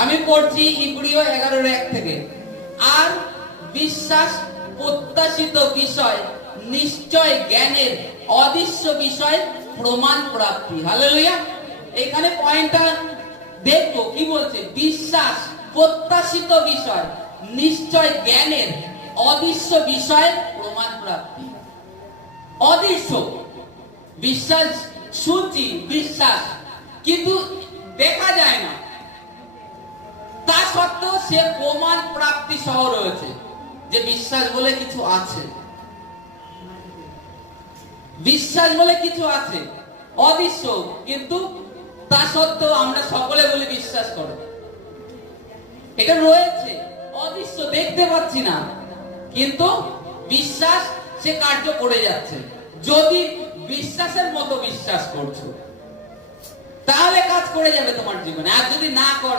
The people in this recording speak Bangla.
আমি পড়ছি ইব্রিয় 11:1 থেকে। আর বিশ্বাস প্রত্যাশিত বিষয়, নিশ্চয় জ্ঞানের অদৃশ্য বিষয় প্রমাণ প্রাপ্তি। হালেলুয়া। এখানে পয়েন্টটা দেখবো কি বলছে। বিশ্বাস প্রত্যাশিত বিষয়, নিশ্চয় জ্ঞানের অদৃশ্য বিষয় প্রমাণ প্রাপ্তি। অদৃশ্য বিশ্বাস শুনছি, বিশ্বাস কিন্তু দেখা যায় না, তা সত্ত্বেও সে প্রমাণ প্রাপ্তি সহ রয়েছে যে বিশ্বাস বলে কিছু আছে। বিশ্বাস বলে কিছু আছে অদৃশ্য, কিন্তু তা সত্ত্বেও আমরা সকলে বলে বিশ্বাস করো। এটা রয়েছে অদৃশ্য, দেখতে পাচ্ছি না, কিন্তু বিশ্বাস সে কার্য করে যাচ্ছে। যদি বিশ্বাসের মতো বিশ্বাস করছো তাহলে কাজ করে যাবে তোমার জীবনে। আর যদি না করো